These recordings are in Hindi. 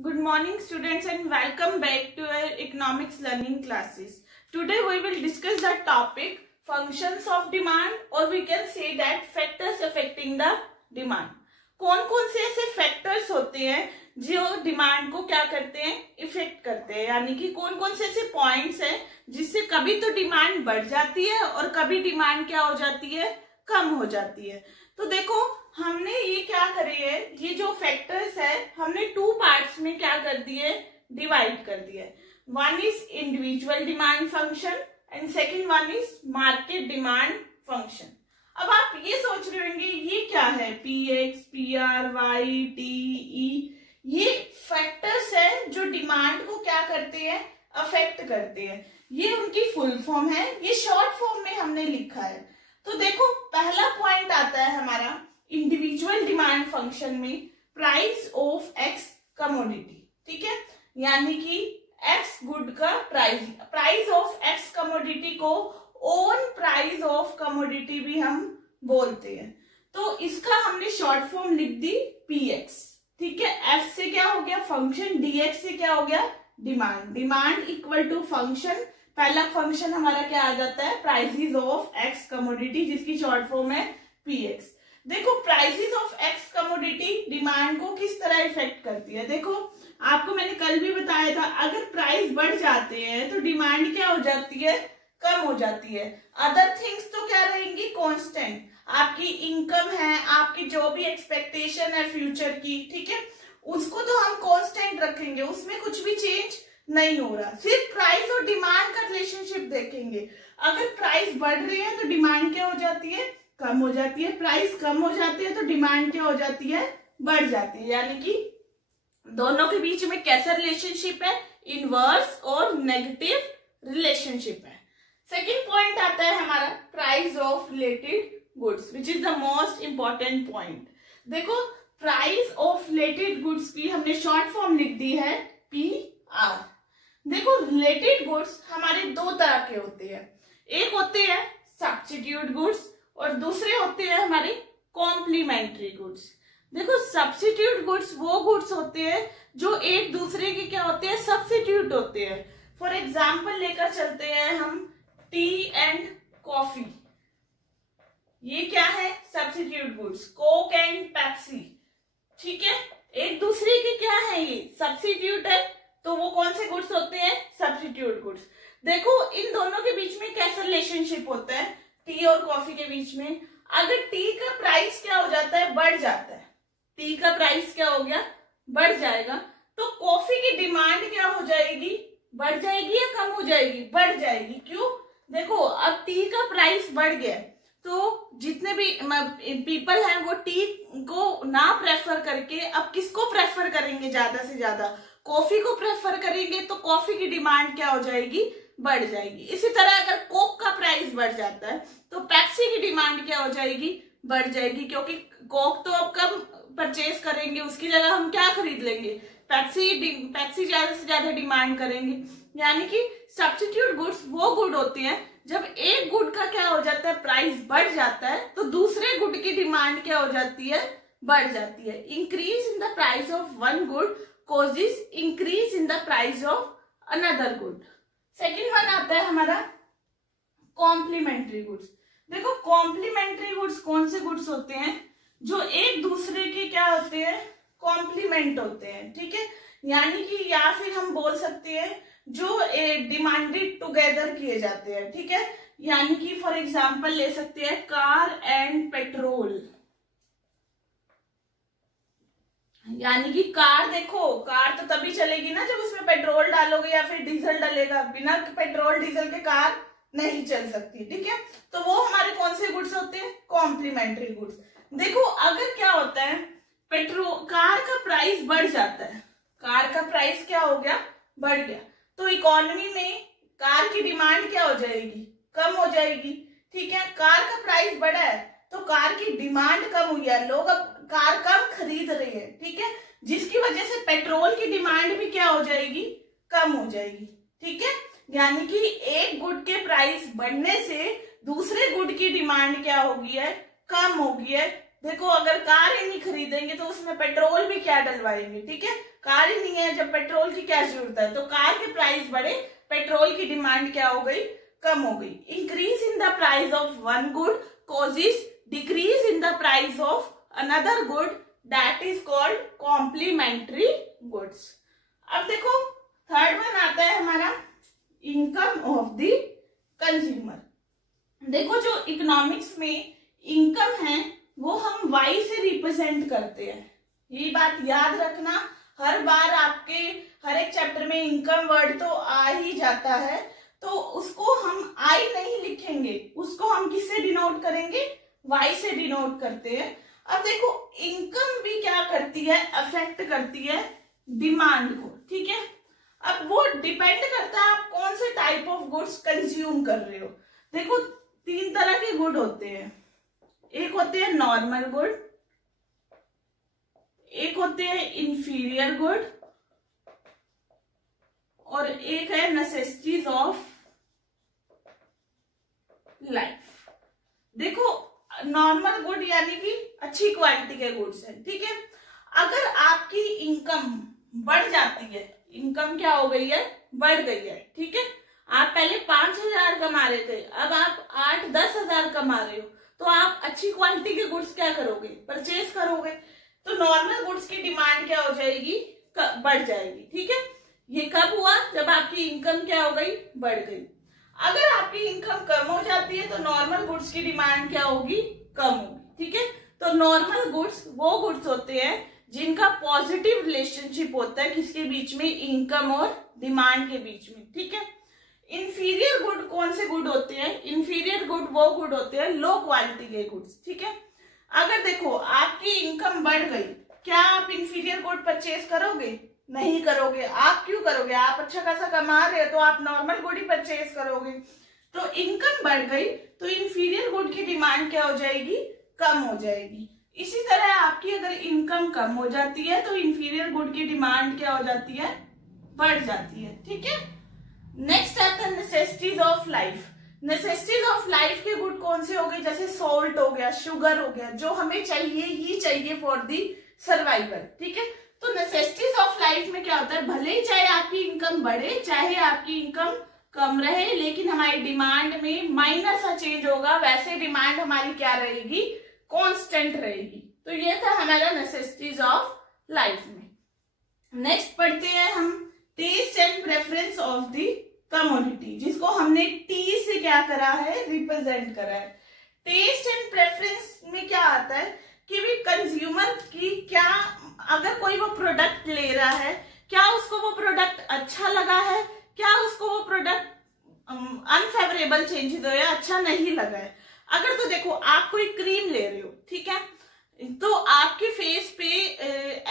Good morning students and welcome back to our economics learning classes. Today we will discuss the topic functions of demand or we can say that factors affecting the demand. कौन कौन से ऐसे फैक्टर्स होते हैं जो डिमांड को क्या करते हैं, इफेक्ट करते हैं, यानी कि कौन कौन से ऐसे पॉइंट्स हैं जिससे कभी तो डिमांड बढ़ जाती है और कभी डिमांड क्या हो जाती है, कम हो जाती है। तो देखो हमने ये क्या करे है, ये जो फैक्टर्स है हमने टू पार्ट्स में क्या कर दिए, डिवाइड कर दिया है। One is individual demand function and second one is market demand function. अब आप ये सोच रहे होंगे ये क्या है, PX, PR, Y, T, E, ये फैक्टर्स है जो डिमांड को क्या करते हैं, अफेक्ट करते हैं। ये उनकी फुल फॉर्म है, ये शॉर्ट फॉर्म में हमने लिखा है। तो देखो पहला पॉइंट आता है हमारा इंडिविजुअल डिमांड फंक्शन में प्राइस ऑफ एक्स कमोडिटी, ठीक है, यानी कि एक्स गुड का प्राइस ऑफ एक्स कमोडिटी को ओन प्राइस ऑफ कमोडिटी भी हम बोलते हैं। तो इसका हमने शॉर्ट फॉर्म लिख दी PX, ठीक है। F से क्या हो गया फंक्शन, DX से क्या हो गया demand. Demand equal to function, पहला फंक्शन हमारा क्या आ जाता है, प्राइसेस ऑफ एक्स कमोडिटी, जिसकी शॉर्ट फॉर्म है PX। देखो prices of X commodity demand को किस तरह इफेक्ट करती है। देखो आपको मैंने कल भी बताया था, अगर प्राइस बढ़ जाते हैं तो डिमांड क्या हो जाती है, कम हो जाती है। अदर थिंग्स तो क्या रहेंगी, कांस्टेंट। आपकी इनकम है, आपकी जो भी एक्सपेक्टेशन है फ्यूचर की, ठीक है, उसको तो हम कांस्टेंट रखेंगे, उसमें कुछ भी चेंज नहीं हो रहा। सिर्फ प्राइस और डिमांड का रिलेशनशिप देखेंगे। अगर प्राइस बढ़ रही है तो डिमांड क्या हो जाती है, कम हो जाती है। प्राइस कम हो जाती है तो डिमांड क्या हो जाती है, बढ़ जाती है। यानी कि दोनों के बीच में कैसा रिलेशनशिप है, इनवर्स और नेगेटिव रिलेशनशिप है। सेकेंड पॉइंट आता है हमारा price of related goods, which is the most important point. देखो प्राइस ऑफ रिलेटेड गुड्स की हमने शॉर्ट फॉर्म लिख दी है PR। देखो रिलेटेड गुड्स हमारे दो तरह के होते हैं, एक होते हैं सब्स्टिट्यूट गुड्स और दूसरे होते हैं हमारे कॉम्प्लीमेंट्री गुड्स। देखो सब्स्टिट्यूट गुड्स वो गुड्स होते हैं जो एक दूसरे के क्या होते हैं, सब्स्टिट्यूट होते हैं। फॉर एग्जाम्पल लेकर चलते हैं हम टी एंड कॉफी, ये क्या है substitute goods. Coke and Pepsi, ठीक है, एक दूसरे के क्या है, ये सब्स्टिट्यूट है, तो वो कौन से गुड्स होते हैं, सब्स्टिट्यूट गुड्स। देखो इन दोनों के बीच में कैसा रिलेशनशिप होता है, टी और कॉफी के बीच में। अगर टी का प्राइस क्या हो जाता है, बढ़ जाता है, टी का प्राइस क्या हो गया, बढ़ जाएगा, तो कॉफी की डिमांड क्या हो जाएगी, बढ़ जाएगी या कम हो जाएगी, बढ़ जाएगी। क्यों, देखो अब टी का प्राइस बढ़ गया तो जितने भी पीपल हैं वो टी को ना प्रेफर करके अब किसको प्रेफर करेंगे, ज्यादा से ज्यादा कॉफी को प्रेफर करेंगे, तो कॉफी की डिमांड क्या हो जाएगी, बढ़ जाएगी। इसी तरह अगर कोक का प्राइस बढ़ जाता है तो पेप्सी की डिमांड क्या हो जाएगी, बढ़ जाएगी, क्योंकि कोक तो अब कम परचेज करेंगे, उसकी जगह हम क्या खरीद लेंगे, पेप्सी ज्यादा से ज्यादा डिमांड करेंगे। यानी कि सब्स्टिट्यूट गुड्स वो गुड होते हैं जब एक गुड का क्या हो जाता है, प्राइस बढ़ जाता है, तो दूसरे गुड की डिमांड क्या हो जाती है, बढ़ जाती है। Increase in the price of one good causes increase in the price of another good. Second one आता है हमारा कॉम्प्लीमेंट्री गुड्स। देखो कॉम्प्लीमेंट्री गुड्स कौन से गुड्स होते हैं, जो एक दूसरे के क्या होते हैं, कॉम्प्लीमेंट होते हैं, ठीक है, यानी कि या फिर हम बोल सकते हैं जो डिमांडेड टुगेदर किए जाते हैं, ठीक है। यानी कि फॉर एग्जांपल ले सकते हैं कार एंड पेट्रोल, यानी कि कार, देखो कार तो तभी चलेगी ना जब उसमें पेट्रोल डालोगे या फिर डीजल डालेगा, बिना पेट्रोल डीजल के कार नहीं चल सकती, ठीक है। तो वो हमारे कौन से गुड्स होते हैं, कॉम्प्लीमेंट्री गुड्स। देखो अगर क्या होता है, कार का प्राइस बढ़ जाता है, कार का प्राइस क्या हो गया, बढ़ गया, तो इकोनॉमी में कार की डिमांड क्या हो जाएगी, कम हो जाएगी, ठीक है। कार का प्राइस बढ़ा है तो कार की डिमांड कम हुई है, लोग अब कार कम खरीद रहे हैं, ठीक है, जिसकी वजह से पेट्रोल की डिमांड भी क्या हो जाएगी, कम हो जाएगी, ठीक है। यानी कि एक गुड के प्राइस बढ़ने से दूसरे गुड की डिमांड क्या हो गई है, कम हो गई है, देखो अगर कार ही नहीं खरीदेंगे तो उसमें पेट्रोल भी क्या डलवाएंगे, ठीक है। कार ही नहीं है जब पेट्रोल की क्या जरूरत है, तो कार के प्राइस बढ़े, पेट्रोल की डिमांड क्या हो गई, कम हो गई। Increase in the price of one good causes decrease in the price of another good, that is called complementary goods. अब देखो थर्ड वन आता है हमारा इनकम ऑफ द कंज्यूमर। देखो जो इकोनॉमिक्स में इनकम है वो हम वाई से रिप्रेजेंट करते हैं, ये बात याद रखना। हर बार आपके हर एक चैप्टर में इनकम वर्ड तो आ ही जाता है, तो उसको हम आई नहीं लिखेंगे, उसको हम किससे डिनोट करेंगे, वाई से डिनोट करते हैं। अब देखो इनकम भी क्या करती है, अफेक्ट करती है डिमांड को, ठीक है। अब वो डिपेंड करता है आप कौन से टाइप ऑफ गुड्स कंज्यूम कर रहे हो। देखो तीन तरह के गुड होते हैं, एक होते हैं नॉर्मल गुड, एक होते हैं इंफीरियर गुड, और एक है नेसेसिटीज ऑफ लाइफ। देखो नॉर्मल गुड यानी कि अच्छी क्वालिटी के गुड्स हैं, ठीक है। अगर आपकी इनकम बढ़ जाती है, इनकम क्या हो गई है, बढ़ गई है, ठीक है। आप पहले 5,000 कमा रहे थे, अब आप 8-10 हजार कमा रहे हो, तो आप अच्छी क्वालिटी के गुड्स क्या करोगे, परचेज करोगे। तो नॉर्मल गुड्स की डिमांड क्या हो जाएगी, बढ़ जाएगी, ठीक है। ये कब हुआ, जब आपकी इनकम क्या हो गई, बढ़ गई। अगर आपकी इनकम कम हो जाती है तो नॉर्मल गुड्स की डिमांड क्या होगी, कम होगी, ठीक है। तो नॉर्मल गुड्स वो गुड्स होते हैं जिनका पॉजिटिव रिलेशनशिप होता है किसके बीच में, इनकम और डिमांड के बीच में, ठीक है। इंफीरियर गुड कौन से गुड होते हैं, इंफीरियर गुड वो गुड होते हैं लो क्वालिटी के गुड्स, ठीक है। अगर देखो आपकी इनकम बढ़ गई, क्या आप इंफीरियर गुड परचेज करोगे, नहीं करोगे। आप क्यों करोगे, आप अच्छा खासा कमा रहे हो तो आप नॉर्मल गुड ही परचेज करोगे। तो इनकम बढ़ गई तो इंफीरियर गुड की डिमांड क्या हो जाएगी, कम हो जाएगी। इसी तरह आपकी अगर इनकम कम हो जाती है तो इंफीरियर गुड की डिमांड क्या हो जाती है, बढ़ जाती है, ठीक है। नेक्स्ट आता है necessities of life. Necessities of life के गुड कौन से हो गए, जैसे सॉल्ट हो गया, शुगर हो गया, जो हमें चाहिए ही चाहिए फॉर दी सर्वाइवल, ठीक है। तो नेसेसिटीज ऑफ लाइफ में क्या होता है, भले ही चाहे आपकी इनकम बढ़े चाहे आपकी इनकम कम रहे, लेकिन हमारी डिमांड में माइनर सा चेंज होगा, वैसे डिमांड हमारी क्या रहेगी, कांस्टेंट रहेगी। तो ये था हमारा नेसेसिटीज ऑफ लाइफ में। नेक्स्ट पढ़ते हैं हम taste and preference of the commodity, जिसको हमने टी से क्या करा है, रिप्रेजेंट करा है। टेस्ट एंड प्रेफरेंस में क्या आता है कि भी कंज्यूमर की क्या, अगर कोई वो प्रोडक्ट ले रहा है, क्या उसको वो प्रोडक्ट अच्छा लगा है, क्या उसको वो प्रोडक्ट अनफेवरेबल चेंजेस हो या अच्छा नहीं लगा है। अगर तो देखो आप कोई क्रीम ले रहे हो, ठीक है, तो आपके फेस पे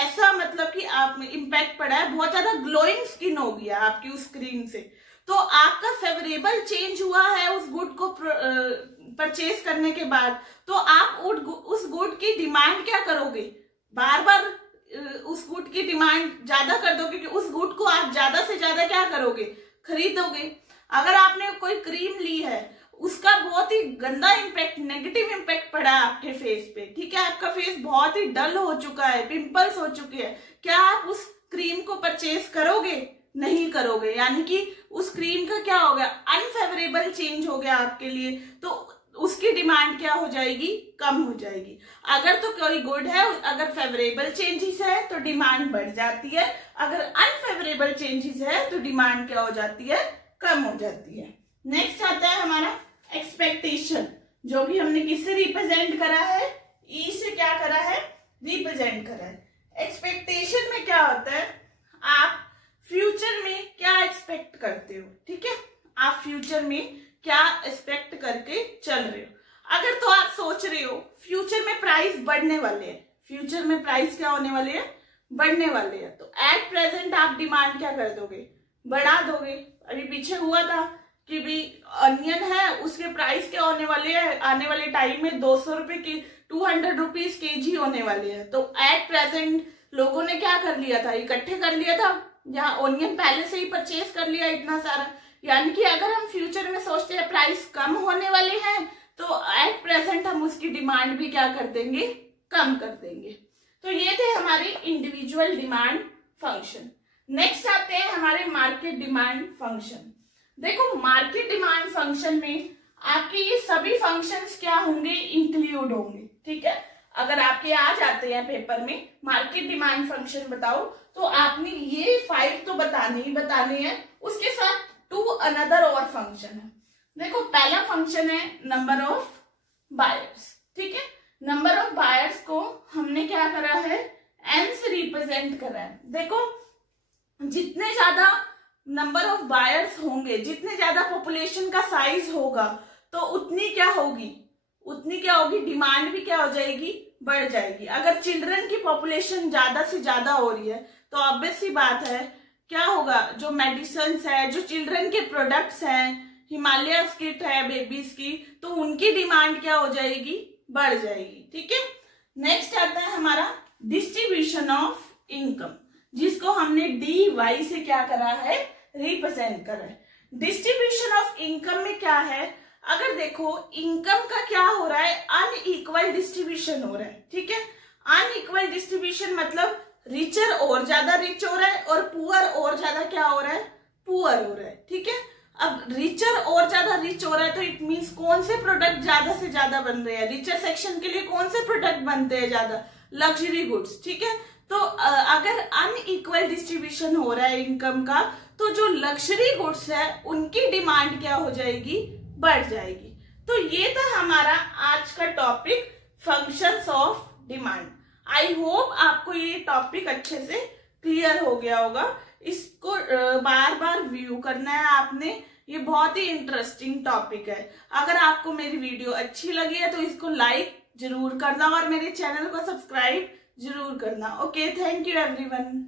ऐसा मतलब कि आप इम्पैक्ट पड़ा है, बहुत ज्यादा ग्लोइंग स्किन हो गया आपकी उस क्रीम से, तो आपका फेवरेबल चेंज हुआ है उस गुड को परचेज करने के बाद, तो आप उस गुड की डिमांड क्या करोगे, बार बार उस गुड की डिमांड ज्यादा कर दोगे, क्योंकि उस गुड को आप ज्यादा से ज्यादा क्या करोगे, खरीदोगे। अगर आपने कोई क्रीम ली है, उसका बहुत ही गंदा इम्पैक्ट, नेगेटिव इम्पैक्ट पड़ा है आपके फेस पे, ठीक है, आपका फेस बहुत ही डल हो चुका है, पिंपल्स हो चुके हैं, क्या आप उस क्रीम को परचेज करोगे, नहीं करोगे। यानी कि उस क्रीम का क्या हो गया, अनफेवरेबल चेंज हो गया आपके लिए, तो उसकी डिमांड क्या हो जाएगी, कम हो जाएगी। अगर तो कोई गुड है, अगर फेवरेबल चेंजेस है तो डिमांड बढ़ जाती है, अगर अनफेवरेबल चेंजेस है तो डिमांड क्या हो जाती है, कम हो जाती है। नेक्स्ट आता है हमारा एक्सपेक्टेशन, जो भी हमने किससे रिप्रेजेंट करा है, ई से क्या करा है, रिप्रेजेंट करा है। एक्सपेक्टेशन में क्या होता है, आप फ्यूचर में क्या एक्सपेक्ट करते हो, ठीक है, आप फ्यूचर में क्या एक्सपेक्ट करके चल रहे हो। अगर तो आप सोच रहे हो फ्यूचर में प्राइस बढ़ने वाले हैं, फ्यूचर में प्राइस क्या होने वाले हैं, बढ़ने वाले हैं, तो एट प्रेजेंट आप डिमांड क्या कर दोगे, बढ़ा दोगे। अभी पीछे हुआ था कि भी अनियन है, उसके प्राइस क्या होने वाले हैं, आने वाले टाइम में 200 रुपए की 200 रुपीज केजी होने वाले हैं। तो एट प्रेजेंट लोगों ने क्या कर लिया था, इकट्ठे कर लिया था, यहाँ ओनियन पहले से ही परचेज कर लिया इतना सारा। यानी कि अगर हम फ्यूचर में सोचते हैं प्राइस कम होने वाले हैं, तो एट प्रेजेंट हम उसकी डिमांड भी क्या कर देंगे, कम कर देंगे। तो ये थे हमारे इंडिविजुअल डिमांड फंक्शन। नेक्स्ट आते हैं हमारे मार्केट डिमांड फंक्शन। देखो मार्केट डिमांड फंक्शन में आपके ये सभी फंक्शंस क्या होंगे, इंक्लूड होंगे। ठीक है, अगर आपके आ जाते हैं पेपर में मार्केट डिमांड फंक्शन बताओ, तो आपने ये 5 तो बताने ही बताने हैं, उसके साथ 2 अनदर और फंक्शन है। देखो पहला फंक्शन है नंबर ऑफ बायर्स। ठीक है, नंबर ऑफ बायर्स को हमने क्या करा है, एन से रिप्रेजेंट करा है। देखो जितने ज्यादा नंबर ऑफ बायर्स होंगे, जितने ज्यादा पॉपुलेशन का साइज होगा, तो उतनी क्या होगी डिमांड भी क्या हो जाएगी, बढ़ जाएगी। अगर चिल्ड्रन की पॉपुलेशन ज्यादा से ज्यादा हो रही है तो ऑब्वियस सी बात है क्या होगा, जो मेडिसिन है, जो चिल्ड्रन के प्रोडक्ट्स हैं, हिमालय किट है बेबीज की, तो उनकी डिमांड क्या हो जाएगी, बढ़ जाएगी। ठीक है, नेक्स्ट आता है हमारा डिस्ट्रीब्यूशन ऑफ इनकम, जिसको हमने डी वाई से क्या करा है, रिप्रेजेंट करा है। डिस्ट्रीब्यूशन ऑफ इनकम में क्या है, अगर देखो इनकम का क्या हो रहा है, अनइक्वल डिस्ट्रीब्यूशन हो रहा है। ठीक है, अनइक्वल डिस्ट्रीब्यूशन मतलब रिचर और ज्यादा रिच हो रहा है और पुअर और ज्यादा क्या हो रहा है, पुअर हो रहा है। ठीक है, अब रिचर और ज्यादा रिच हो रहा है तो इट मींस कौन से प्रोडक्ट ज्यादा से ज्यादा बन रहे हैं, रिचर सेक्शन के लिए कौन से प्रोडक्ट बनते हैं ज्यादा, लग्जरी गुड्स। ठीक है, तो अगर अनइक्वल डिस्ट्रीब्यूशन हो रहा है इनकम का, तो जो लग्जरी गुड्स है उनकी डिमांड क्या हो जाएगी, बढ़ जाएगी। तो ये था हमारा आज का topic, functions of demand. I hope आपको ये टॉपिक अच्छे से क्लियर हो गया होगा। इसको बार बार व्यू करना है आपने, ये बहुत ही इंटरेस्टिंग टॉपिक है। अगर आपको मेरी वीडियो अच्छी लगी है तो इसको लाइक जरूर करना और मेरे चैनल को सब्सक्राइब जरूर करना। Okay, thank you everyone.